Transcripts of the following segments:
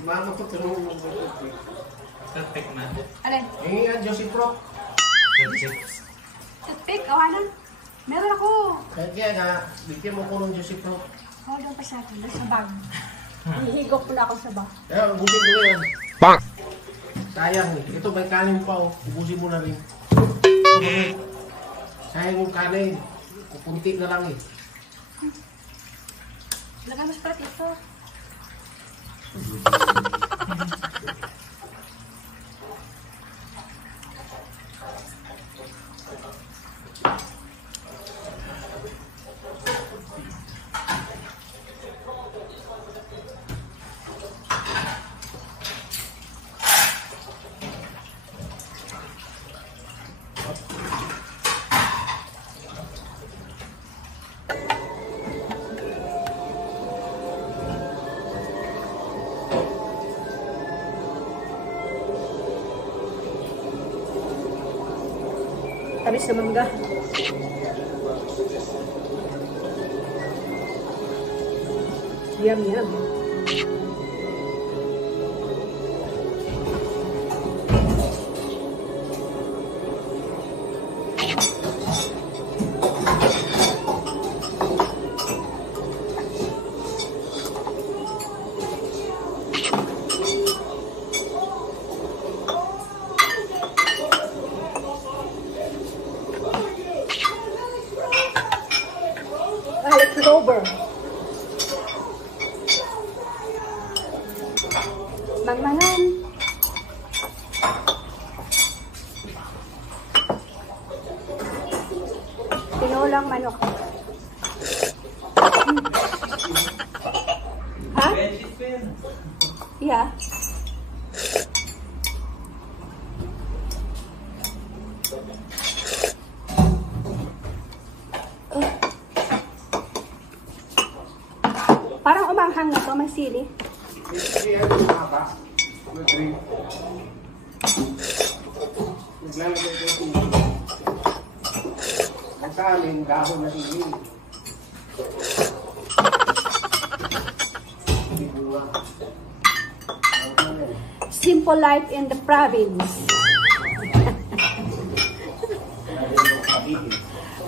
Si Mama ko tulungan mo. Toothpick na. Alin? Eh, nga, Josie Pro. Toothpick? Awanan? Meron ako. Kaya nga, bigyan mo ko ng Josie Pro. Hold on pa sa akin. Sa bag. Hihigop pala ako sa bag. Kaya, ubusin ko yan. Sayang eh. Ito, may kanin pa oh. Ubusin mo na rin. Sayang yung kanin. Kupunti na lang eh. Lagay mo sa palat ito. Tamis na mangga. Yum, yum. It's over. Mangmangan. Tinolang manok. Ha? Yeah. Parang umanghang na to, may sili. Hindi yan yung mapa. Mag-drink. Naglalagay ko yung sili. Ang sa amin, dahon na sili. Hindi bunga. Simple life in the province.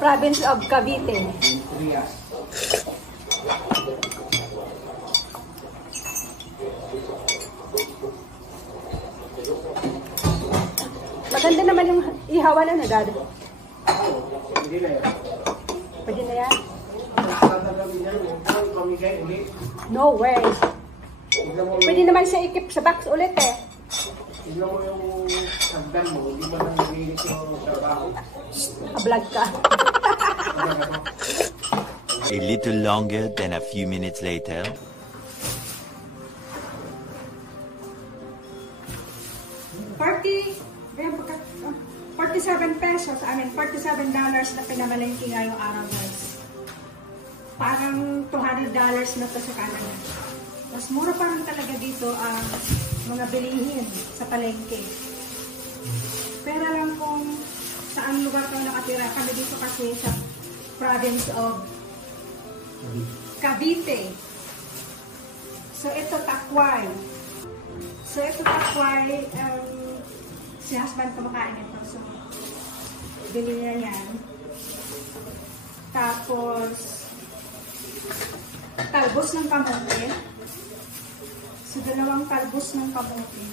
Province of Cavite. Trias. Maganda naman yung ihawa na Dad. Hindi na yan. Pwede na yan? Tatagawin yan. Huwag pamigay ulit. No way. Pwede naman siya ikip sa box ulit eh. Tignan mo yung hagdan mo. Hindi mo lang narinig yung trabaho. Vlog ka. A little longer than a few minutes later. $47 $47 na pinamalengke ngayong araw guys. Parang $200 na to sa Canada. Mas mura parang talaga dito ang mga bilihin sa palengke. Pero lang kung saan lugar kayo nakatira. Kami dito kasi sa province of Cavite. So ito takway. Si husband kumakain ito. So bili niya yan. Tapos talbos ng kamote. So 2 talbos ng kamote.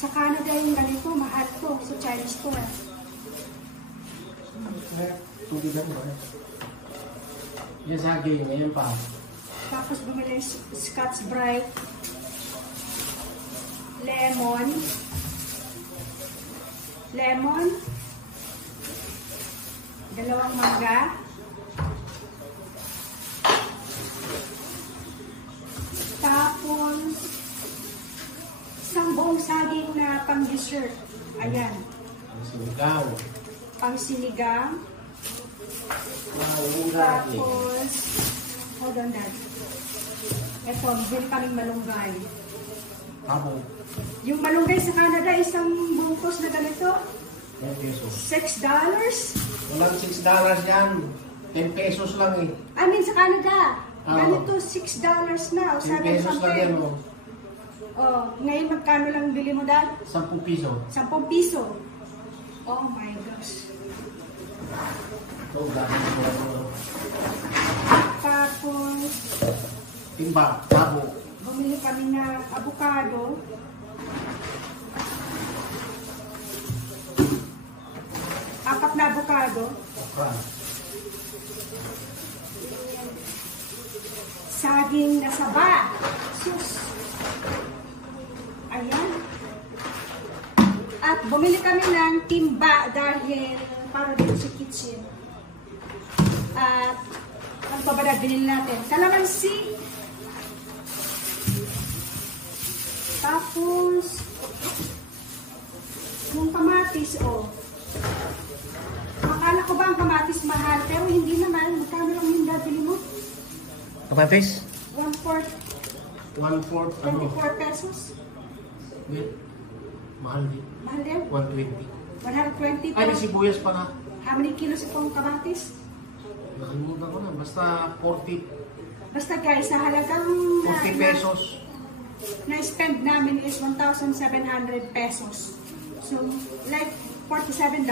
Sa Canada yung ganito, mahal to sa Chinese store. Tubig na mo eh. Yan saging, ngayon pa. Tapos bumili Scotch Brite, lemon, dalawang mangga, tapos isang buong saging na pang-dessert. Ayan. Sinigaw. Pang-sinigang. Tapos, hold on Dad. Ito, bili kaming malunggay. Tabo. Yung malunggay sa Canada, isang bungkus na ganito, 10 pesos. $6. Walang $6 yan. 10 pesos lang eh. I mean, sa Canada, Oo. ganito $6 na. O 10 pesos lang yan $7 oh. Oh, ngayon magkano lang bili mo, Dad? 10 piso. 10 piso. Oh my gosh. Ito, dami ko. Tapos, Timba, tabo. bumili kami ng avocado. Apat na avocado. Okra. Saging na saba. Sus. Ayan. At bumili kami ng timba dahil para dito sa kitchen. At ang pabada binili natin. Kalamansi. Tapos yung kamatis, oh. Akala ko ba ang kamatis mahal? Pero hindi naman. Magkano lang yung dabili mo? Kamatis? 1/4, 1/4, ano? 24 pesos. Wait. Mahal din. Mahal din. 120. 120 Ay, may po. sibuyas pa nga. How many kilos itong kamatis? Nakalimutan ko na. Basta 40 Basta guys, sa halagang 40 pesos. na-spend namin is 1,700 pesos. So, like $47.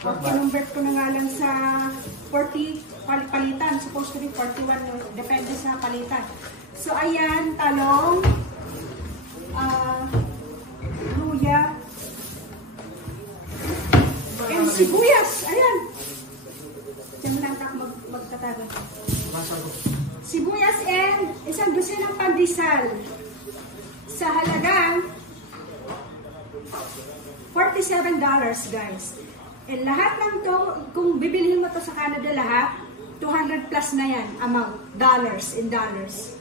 Or kinonvert ko na nga lang sa 40 palitan. Supposed to be 41. No? Depende sa palitan. So, ayan, talong, luya, and sibuyas. Ayan. Diyan mo lang ako magtatago. Basta ko. Sibuyas and isang dosen ng pandesal sa halagang $47, guys. And lahat ng to, kung bibilihin mo to sa Canada lahat, 200 plus na yan amount, dollars in dollars.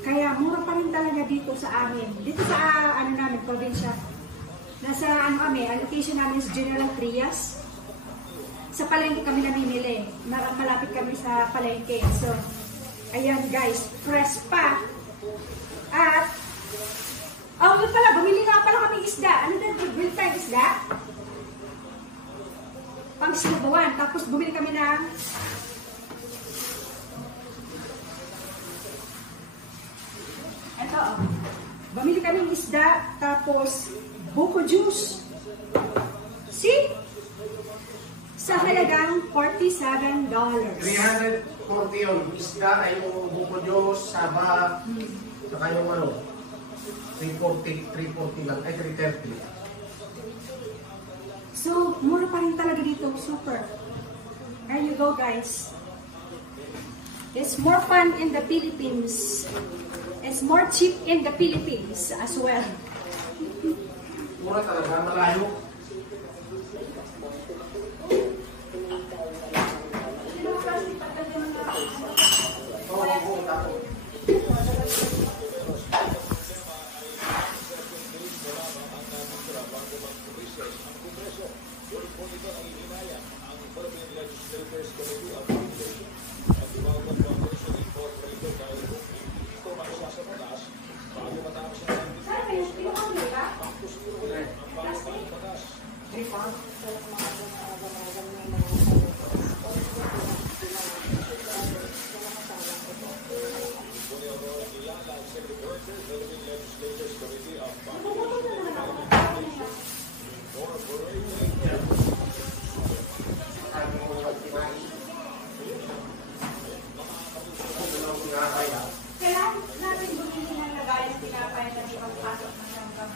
Kaya mura pa rin talaga dito sa amin. Dito sa ano namin, probinsya. Nasa ano kami, allocation namin is General Trias. Sa palengke kami namimili. Malapit kami sa palengke. So, ayan guys, fresh pa. At, yun pala, bumili nga pala kami isda. Ano din, bumili tayong isda? Pang sinubawan. Tapos bumili kami ng ito, bumili kami ng isda. Tapos, buko juice. See? Sa halagang $47. 340 yun. Isda ay yung buko Diyos, saba, saka yung ano, 340 lang, ay 330. So, mura pa rin talaga dito. Super. There you go, guys. It's more fun in the Philippines. It's more cheap in the Philippines as well. Mura talaga, malayo. Kailangan natin bumili ng lagayan ng tinapay na di magpasok ng hanggang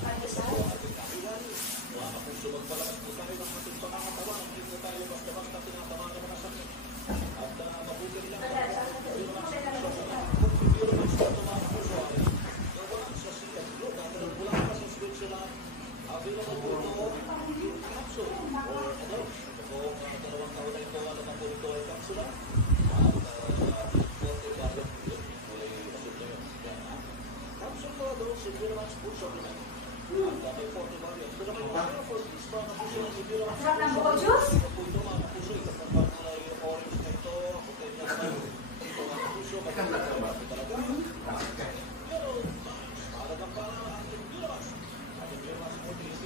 pandesal. Sarap ng buko juice?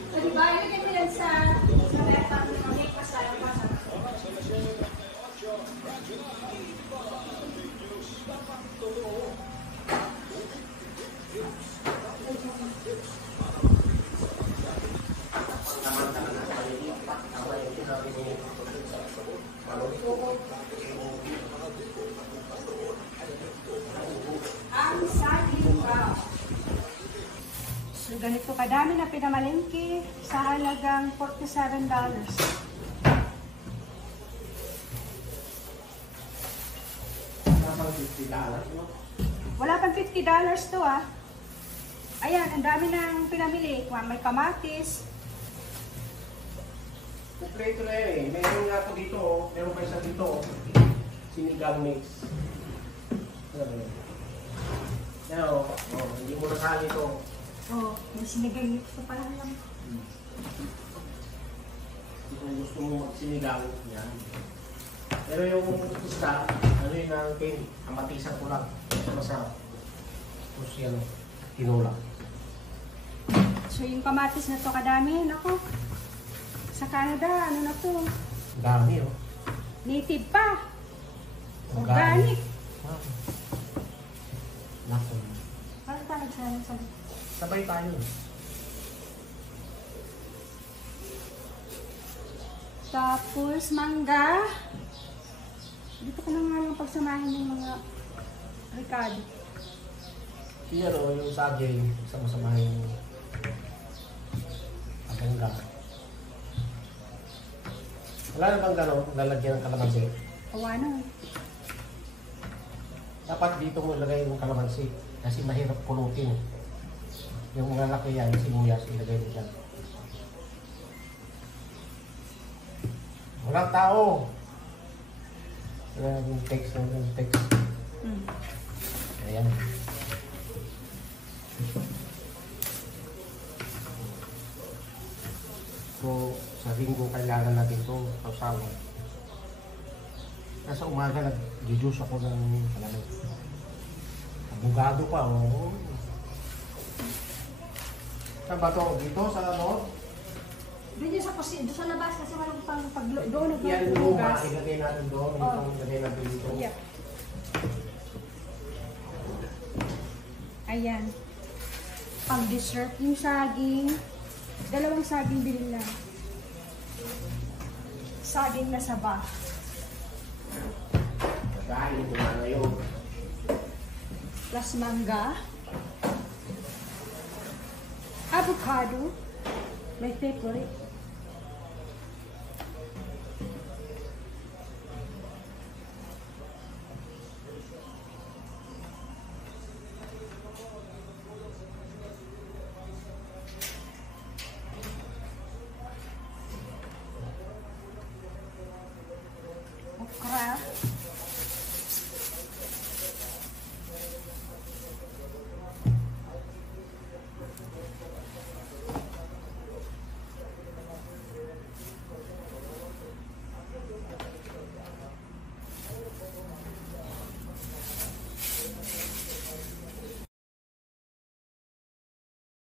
So, diba, ilagay mo yan sa laptop na mag-make masaya pa sa ganito kadami na pinamalengke sa halagang $47. Napang $50, no? Wala pang $50 to ah. Ayan, ang dami nang pinamili. May kamatis. Kompleto na yun eh. Meron nga ako dito, oh. Meron pa isa dito, oh. Sinigang mix. Ano yun? Yan, oh. Oh, hindi mo nasali ito. Oh, may sinigang nito pala lang. Kung gusto mo magsinigang, yan. Pero yung isda, ano yun ang pin, kamatisan ko lang. Masarap. Tapos yan, oh. Tinola. So yung kamatis na to kadami, nako. Sa Canada, ano na to? Ang dami, oh. Native pa. Organic. Organic. Wow. Nako. Parang tayo sa Sabay tayo. Tapos mangga. Dito ko na nga lang pagsamahin ng mga Ricardo. Yan, oh, yung saging, sama-sama yung agangga. Wala na bang gano'n, lalagyan ng kalamansi? Awa na. Dapat dito mo ilagay yung kalamansi kasi mahirap pulutin. Yung lalaki yan, yung sibuyas, ilagay mo dyan. Walang tao! Wala yung text, yung text. Ayan. So, sa linggo kailangan natin ito kausawa. Nasa umaga nag-juice ako ng abogado pa. Oh. Saan ba ito? Dito sa ano? Doon yung sa kusin, doon sa labas kasi walang pang doon Yan yung luma, ilagay natin doon. Oh. Itong ilagay natin dito. Yeah. Ayan. Pang dessert yung saging. Dalawang saging bilhin lang. Saging na saba. Kakain ko na ngayon. Plus mangga. Avocado. My favorite. Okra.